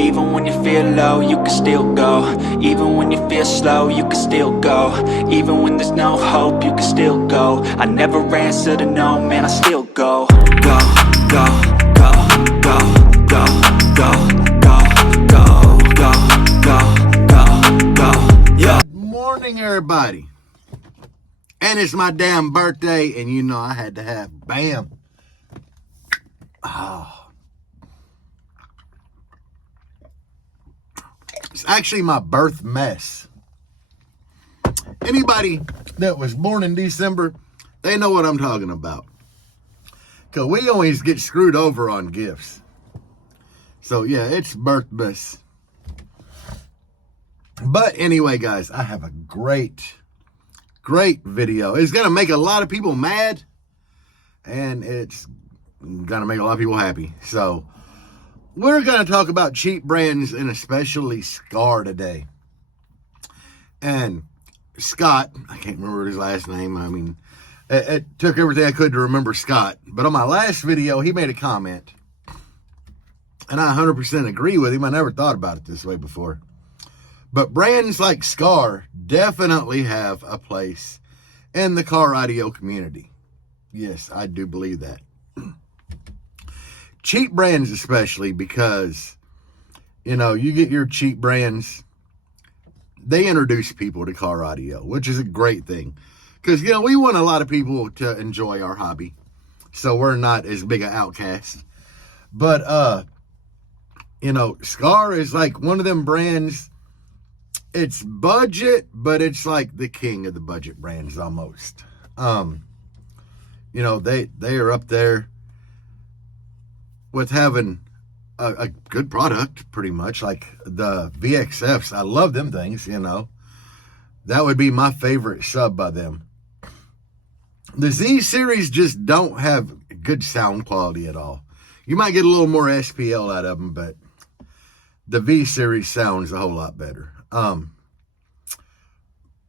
Even when you feel low, you can still go. Even when you feel slow, you can still go. Even when there's no hope, you can still go. I never answer to no, man, I still go. Go, go, go, go, go, go, go, go, go, go, go, yeah. Good morning, everybody. And it's my damn birthday, and you know I had to have bam. It's actually my birth mess. Anybody that was born in December, they know what I'm talking about. Because we always get screwed over on gifts. So, yeah, it's birth mess. But anyway, guys, I have a great video. It's going to make a lot of people mad. And it's going to make a lot of people happy. So, we're going to talk about cheap brands and especially Skar today. And Scott, I can't remember his last name. I mean, it took everything I could to remember Scott. But on my last video, he made a comment. And I 100% agree with him. I never thought about it this way before. But brands like Skar definitely have a place in the car audio community. Yes, I do believe that. Cheap brands especially, because, you know, you get your cheap brands, they introduce people to car audio, which is a great thing. Because, you know, we want a lot of people to enjoy our hobby. So we're not as big an outcast. But, you know, Skar is like one of them brands. It's budget, but it's like the king of the budget brands almost. You know, they are up there with having a good product, pretty much, like the VXFs. I love them things, you know. That would be my favorite sub by them. The Z series just don't have good sound quality at all. You might get a little more SPL out of them, but the V series sounds a whole lot better.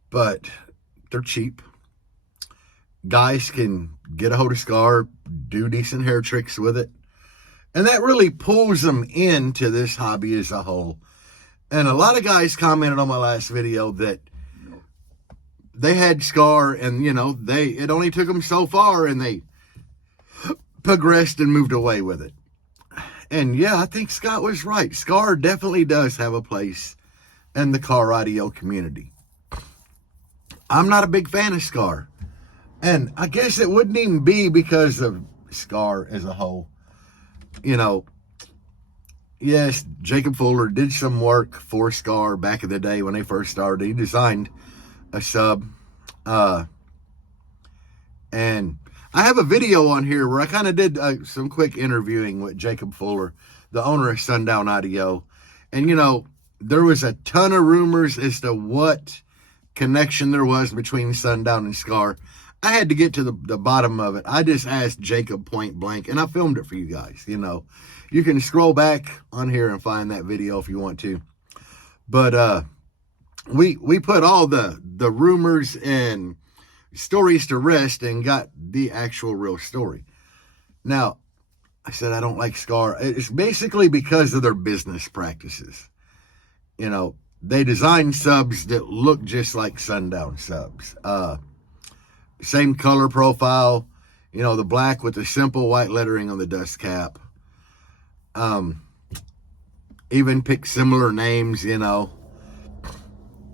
But they're cheap. Guys can get a hold of Skar, do decent hair tricks with it. And that really pulls them into this hobby as a whole. And a lot of guys commented on my last video that they had Skar and, you know, it only took them so far and they progressed and moved away with it. And yeah, I think Scott was right. Skar definitely does have a place in the car audio community. I'm not a big fan of Skar. And I guess it wouldn't even be because of Skar as a whole. You know, yes, Jacob Fuller did some work for Skar back in the day when they first started. He designed a sub. And I have a video on here where I kind of did some quick interviewing with Jacob Fuller, the owner of Sundown Audio. And, you know, there was a ton of rumors as to what connection there was between Sundown and Skar. I had to get to the bottom of it. I just asked Jacob point blank, and I filmed it for you guys. You know, you can scroll back on here and find that video if you want to. But we put all the rumors and stories to rest and got the actual real story. Now, I said I don't like Skar. It's basically because of their business practices. You know, they design subs that look just like Sundown subs. Same color profile, you know, the black with the simple white lettering on the dust cap. Even pick similar names, you know.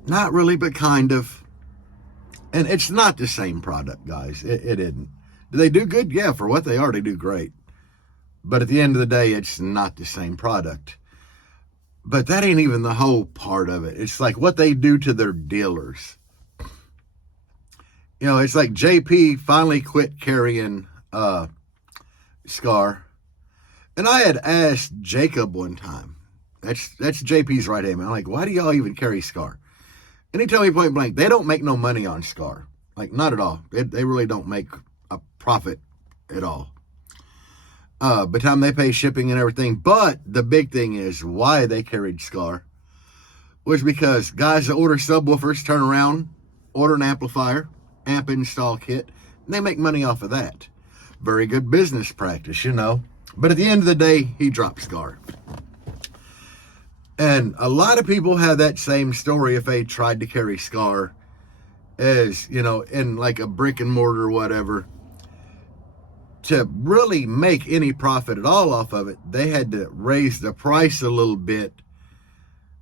Not really, but kind of. And it's not the same product, guys. It isn't. Do they do good? Yeah, for what they are, they do great. But at the end of the day, it's not the same product. But that ain't even the whole part of it. It's like what they do to their dealers. You know, it's like JP finally quit carrying Skar. And I had asked Jacob one time. That's JP's right hand man. I'm like, why do y'all even carry Skar? And he told me point blank, they don't make no money on Skar. Like, not at all. They really don't make a profit at all. By the time they pay shipping and everything. But the big thing is why they carried Skar was because guys that order subwoofers turn around, order an amplifier, amp install kit, and they make money off of that. Very good business practice, you know. But at the end of the day, he dropped Skar. And a lot of people have that same story if they tried to carry Skar as, in like a brick and mortar or whatever. To really make any profit at all off of it, they had to raise the price a little bit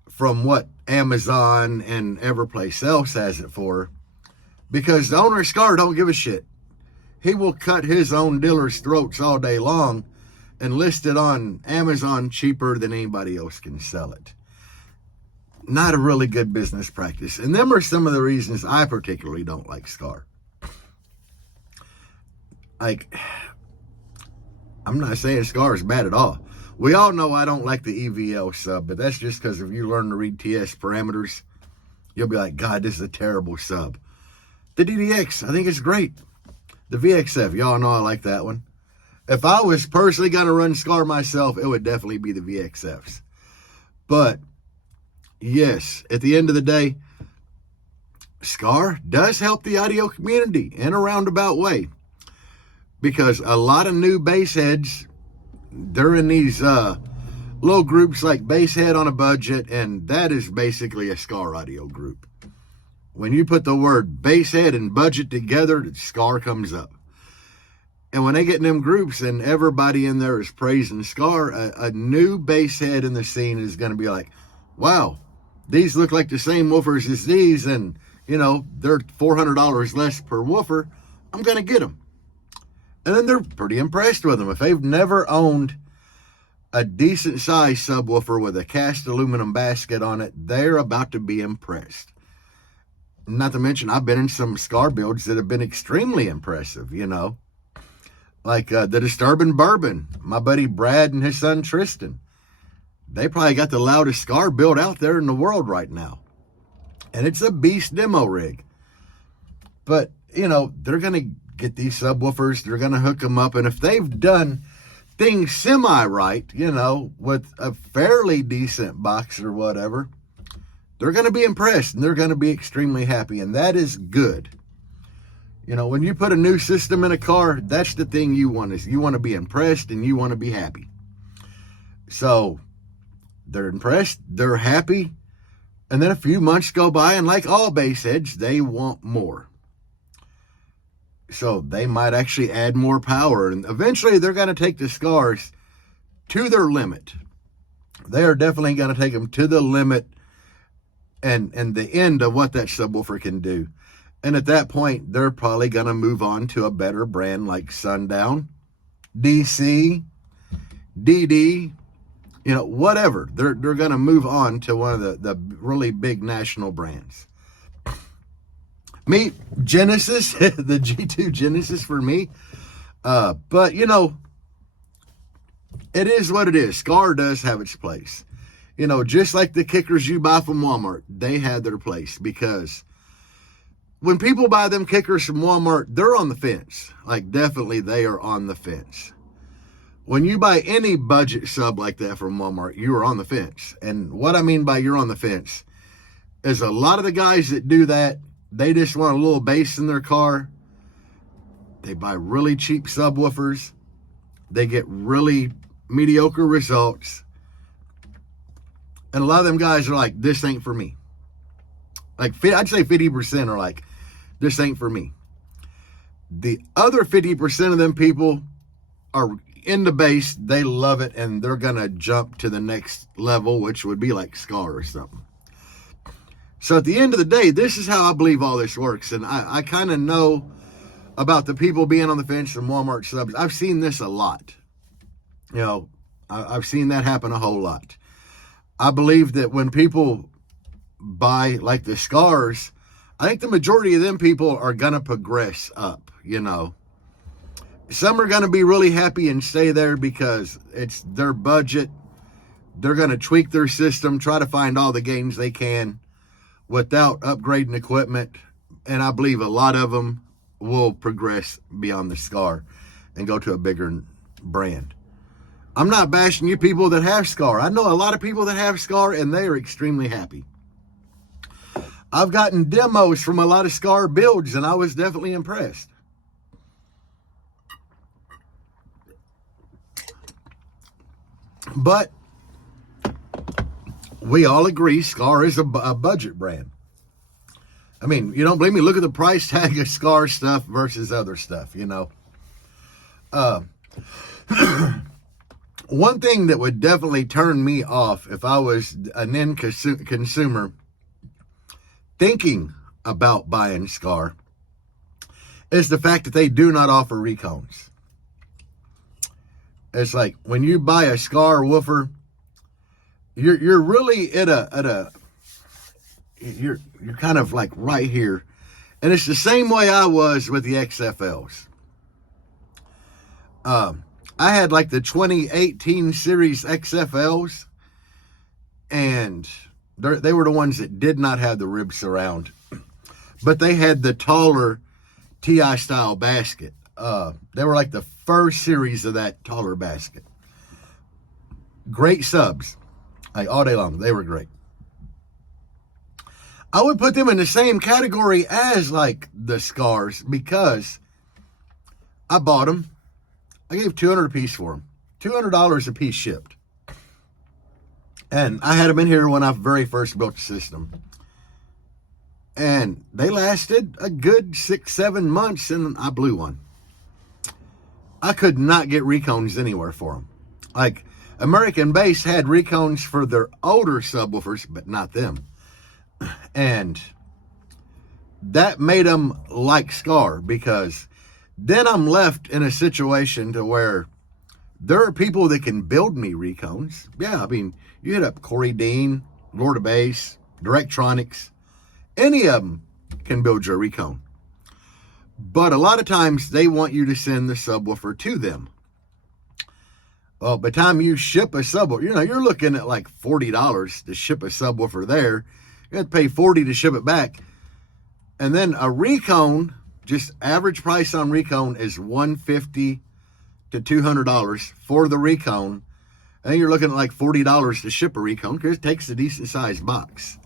from what Amazon and every place else has it for, because the owner of Skar don't give a shit. He will cut his own dealers' throats all day long and list it on Amazon cheaper than anybody else can sell it. Not a really good business practice. And them are some of the reasons I particularly don't like Skar. Like, I'm not saying Skar is bad at all. We all know I don't like the EVL sub, but that's just because if you learn to read TS parameters, you'll be like, God, this is a terrible sub. The DDX, I think it's great. The VXF, y'all know I like that one. If I was personally going to run Skar myself, it would definitely be the VXFs. But, yes, at the end of the day, Skar does help the audio community in a roundabout way. Because a lot of new bass heads, they're in these little groups like Basshead on a Budget, and that is basically a Skar audio group. When you put the word Basshead and Budget together, Skar comes up. And when they get in them groups and everybody in there is praising Skar, a new Basshead in the scene is going to be like, wow, these look like the same woofers as these, and, they're $400 less per woofer. I'm going to get them. And then they're pretty impressed with them. If they've never owned a decent size subwoofer with a cast aluminum basket on it, they're about to be impressed. Not to mention, I've been in some Skar builds that have been extremely impressive, Like the Disturbing Bourbon, my buddy Brad and his son Tristan. They probably got the loudest Skar build out there in the world right now. And it's a beast demo rig. But, they're going to get these subwoofers, they're going to hook them up, and if they've done things semi-right, with a fairly decent box or whatever, they're going to be impressed, and they're going to be extremely happy, and that is good. When you put a new system in a car, that's the thing you want, is you want to be impressed, and you want to be happy. So, they're impressed, they're happy, and then a few months go by, and like all bass heads, they want more. So they might actually add more power. And eventually they're going to take the Skars to their limit. They are definitely going to take them to the limit and the end of what that subwoofer can do. And at that point, they're probably going to move on to a better brand like Sundown, DC, DD, whatever. They're going to move on to one of the really big national brands. Meet Genesis, the G2 Genesis for me. But, it is what it is. Skar does have its place. Just like the kickers you buy from Walmart, they have their place. Because when people buy them kickers from Walmart, they're on the fence. Like, definitely they are on the fence. When you buy any budget sub like that from Walmart, you are on the fence. And what I mean by you're on the fence is a lot of the guys that do that, they just want a little bass in their car. They buy really cheap subwoofers. They get really mediocre results. And a lot of them guys are like, this ain't for me. Like, I'd say 50% are like, this ain't for me. The other 50% of them people are into bass. They love it, and they're going to jump to the next level, which would be like Skar or something. So at the end of the day, this is how I believe all this works. And I kind of know about the people being on the fence from Walmart subs. I've seen this a lot. I've seen that happen a whole lot. I believe that when people buy like the Skars, I think the majority of them people are going to progress up, Some are going to be really happy and stay there because it's their budget. They're going to tweak their system, try to find all the gains they can without upgrading equipment, and I believe a lot of them will progress beyond the Skar and go to a bigger brand. I'm not bashing you people that have Skar. I know a lot of people that have Skar, and they are extremely happy. I've gotten demos from a lot of Skar builds, and I was definitely impressed. But we all agree Skar is a budget brand. I mean, you don't believe me? Look at the price tag of Skar stuff versus other stuff, you know. One thing that would definitely turn me off if I was an end consumer thinking about buying Skar is the fact that they do not offer recones. It's like when you buy a Skar woofer, you're really you're kind of like right here, and it's the same way I was with the XFLs. I had like the 2018 series XFLs, and they were the ones that did not have the rib surround, but they had the taller TI style basket. They were like the first series of that taller basket. Great subs, like all day long. They were great. I would put them in the same category as like the Skars because I bought them. I gave $200 a piece for them. $200 a piece shipped. And I had them in here when I very first built the system. And they lasted a good 6-7 months, and I blew one. I could not get recones anywhere for them. Like, American Bass had recones for their older subwoofers, but not them. And that made them like Skar, because then I'm left in a situation to where there are people that can build me recones. Yeah, I mean, you hit up Corey Dean, Lord of Bass, Directronics. Any of them can build your recone. But a lot of times they want you to send the subwoofer to them. Well, by the time you ship a subwoofer, you know, you're looking at like $40 to ship a subwoofer there. You have to pay $40 to ship it back. And then a recone, just average price on recone is $150 to $200 for the recone. And you're looking at like $40 to ship a recone because it takes a decent sized box.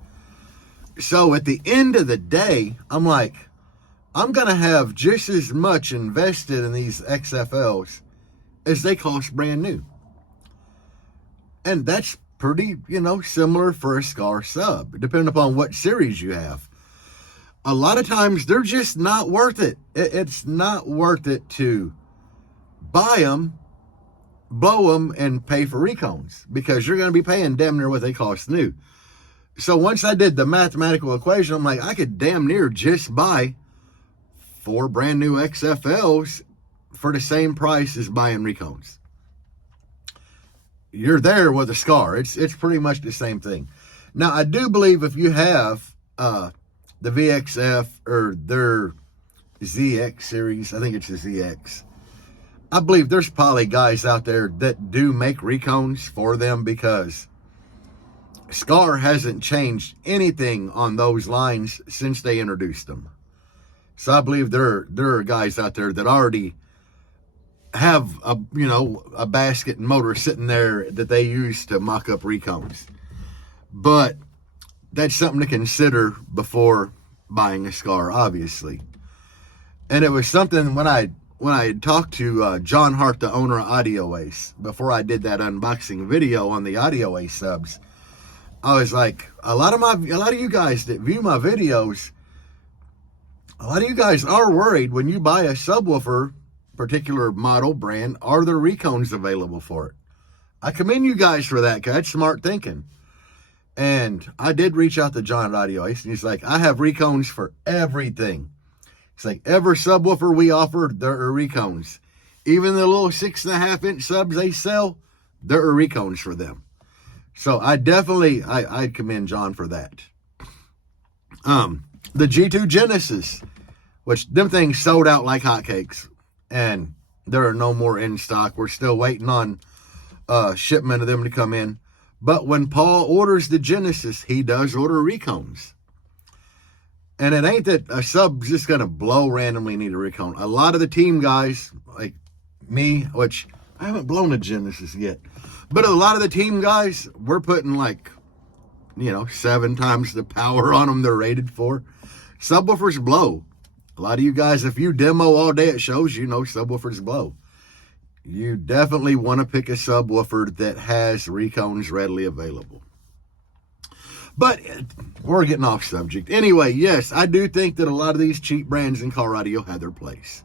So at the end of the day, I'm like, I'm going to have just as much invested in these XFLs as they cost brand new. And that's pretty, you know, similar for a Skar sub, depending upon what series you have. A lot of times they're just not worth it. It's not worth it to buy them, blow them, and pay for recones, because you're going to be paying damn near what they cost new. So once I did the mathematical equation, I'm like, I could damn near just buy 4 brand new XFLs for the same price as buying recones. You're there with a Skar. It's pretty much the same thing. Now, I do believe if you have the VXF or their ZX series, I think it's the ZX, I believe there's probably guys out there that do make recones for them, because Skar hasn't changed anything on those lines since they introduced them. So I believe there are guys out there that already have a basket and motor sitting there that they use to mock up recones. But that's something to consider before buying a Skar, obviously. And it was something when I talked to John Hart, the owner of Audio Ace, before I did that unboxing video on the Audio Ace subs, I was like, a lot of you guys that view my videos, a lot of you guys are worried when you buy a subwoofer, particular model brand, are there recones available for it? I commend you guys for that, because that's smart thinking. And I did reach out to John at Audio Ace, and he's like, I have recones for everything. It's like every subwoofer we offer, there are recones. Even the little 6.5-inch subs they sell, there are recones for them. So I definitely, I commend John for that. The G2 Genesis, which them things sold out like hotcakes, and there are no more in stock. We're still waiting on shipment of them to come in. But when Paul orders the Genesis, he does order recones. And it ain't that a sub's just going to blow randomly need a recone. A lot of the team guys, like me, which I haven't blown a Genesis yet, but a lot of the team guys, we're putting like, 7 times the power on them they're rated for. Subwoofers blow. A lot of you guys, if you demo all day at shows, subwoofers blow. You definitely want to pick a subwoofer that has recones readily available. But we're getting off subject. Anyway, yes, I do think that a lot of these cheap brands in car audio have their place.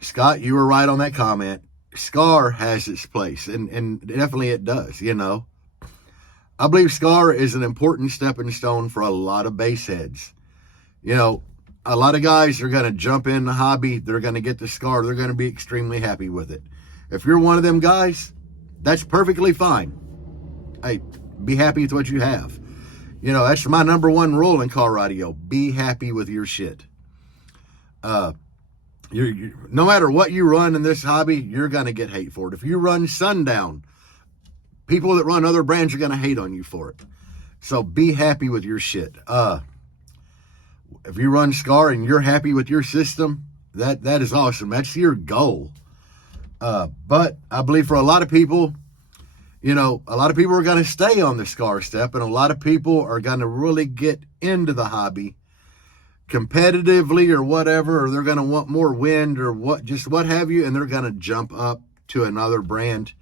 Scott, you were right on that comment. Skar has its place, and definitely it does, you know. I believe Skar is an important stepping stone for a lot of bass heads. You know, a lot of guys are going to jump in the hobby. They're going to get the Skar. They're going to be extremely happy with it. If you're one of them guys, that's perfectly fine. Hey, be happy with what you have. You know, that's my number one rule in car audio. Be happy with your shit. You're, no matter what you run in this hobby, you're going to get hate for it. If you run Sundown, people that run other brands are going to hate on you for it. So be happy with your shit. If you run Skar and you're happy with your system, that is awesome. That's your goal. But I believe for a lot of people, you know, a lot of people are going to stay on the Skar step, and a lot of people are going to really get into the hobby competitively or whatever, or they're going to want more wind or what have you, and they're going to jump up to another brand.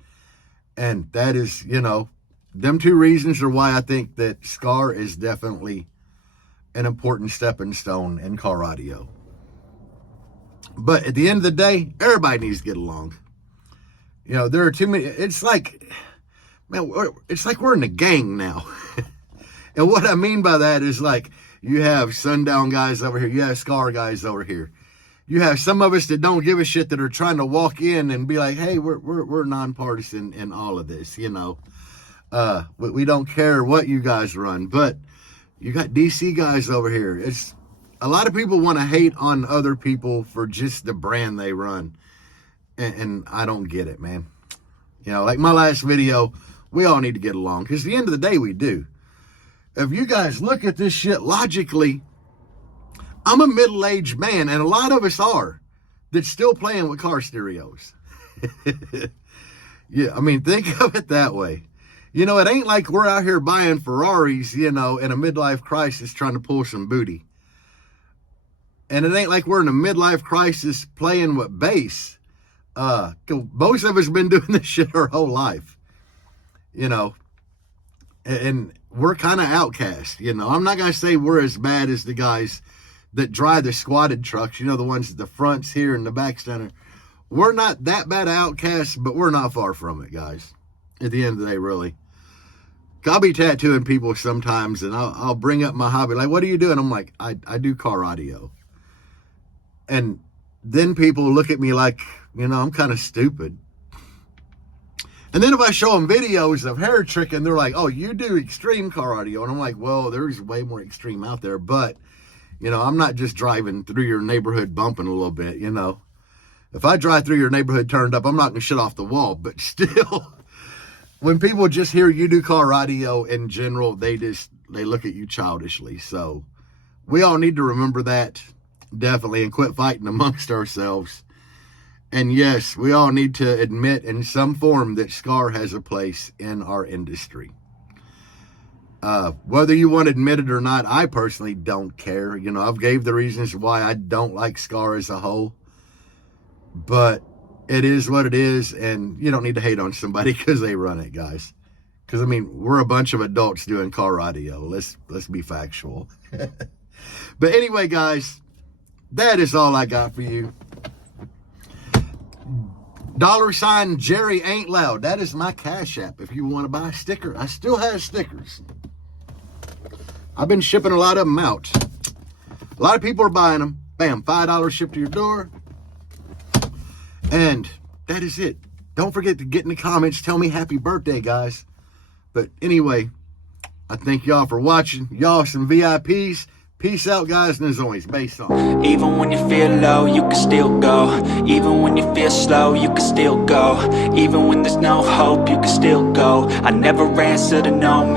And that is, you know, them two reasons are why I think that Skar is definitely an important stepping stone in car audio. But at the end of the day, everybody needs to get along. You know, there are too many. It's like, man, it's like we're in a gang now. And what I mean by that is, like, you have Sundown guys over here. You have Skar guys over here. You have some of us that don't give a shit that are trying to walk in and be like, hey, we're nonpartisan in all of this, you know. We don't care what you guys run. But you got DC guys over here. It's a lot of people want to hate on other people for just the brand they run. And I don't get it, man. You know, like my last video, we all need to get along. Because at the end of the day, we do. If you guys look at this shit logically, I'm a middle-aged man, and a lot of us are, that's still playing with car stereos. Yeah, I mean, think of it that way. You know, it ain't like we're out here buying Ferraris, you know, in a midlife crisis trying to pull some booty. And it ain't like we're in a midlife crisis playing with bass. Most of us been doing this shit our whole life. You know, and we're kind of outcast, you know. I'm not going to say we're as bad as the guys that drive the squatted trucks, you know, the ones at the fronts here and the backs down there. We're not that bad outcasts, but we're not far from it, guys. At the end of the day, really. I'll be tattooing people sometimes, and I'll bring up my hobby. Like, what do you do? And I'm like, I do car audio. And then people look at me like, you know, I'm kind of stupid. And then if I show them videos of hair tricking, they're like, oh, you do extreme car audio. And I'm like, well, there's way more extreme out there. But, you know, I'm not just driving through your neighborhood bumping a little bit, you know. If I drive through your neighborhood turned up, I'm not going to shit off the wall. But still, when people just hear you do car audio in general, they look at you childishly. So we all need to remember that, definitely, and quit fighting amongst ourselves. And yes, we all need to admit in some form that Skar has a place in our industry. Whether you want to admit it or not, I personally don't care. You know, I've gave the reasons why I don't like Skar as a whole. But it is what it is, and you don't need to hate on somebody because they run it, guys. Because, I mean, we're a bunch of adults doing car audio. Let's be factual. But anyway, guys, that is all I got for you. $ Jerry Ain't Loud. That is my Cash App if you want to buy a sticker. I still have stickers. I've been shipping a lot of them out. A lot of people are buying them. Bam, $5 shipped to your door. And that is it. Don't forget to get in the comments. Tell me happy birthday, guys. But anyway, I thank y'all for watching. Y'all some VIPs. Peace out, guys, and as always, bass on. Even when you feel low, you can still go. Even when you feel slow, you can still go. Even when there's no hope, you can still go. I never answer to no man.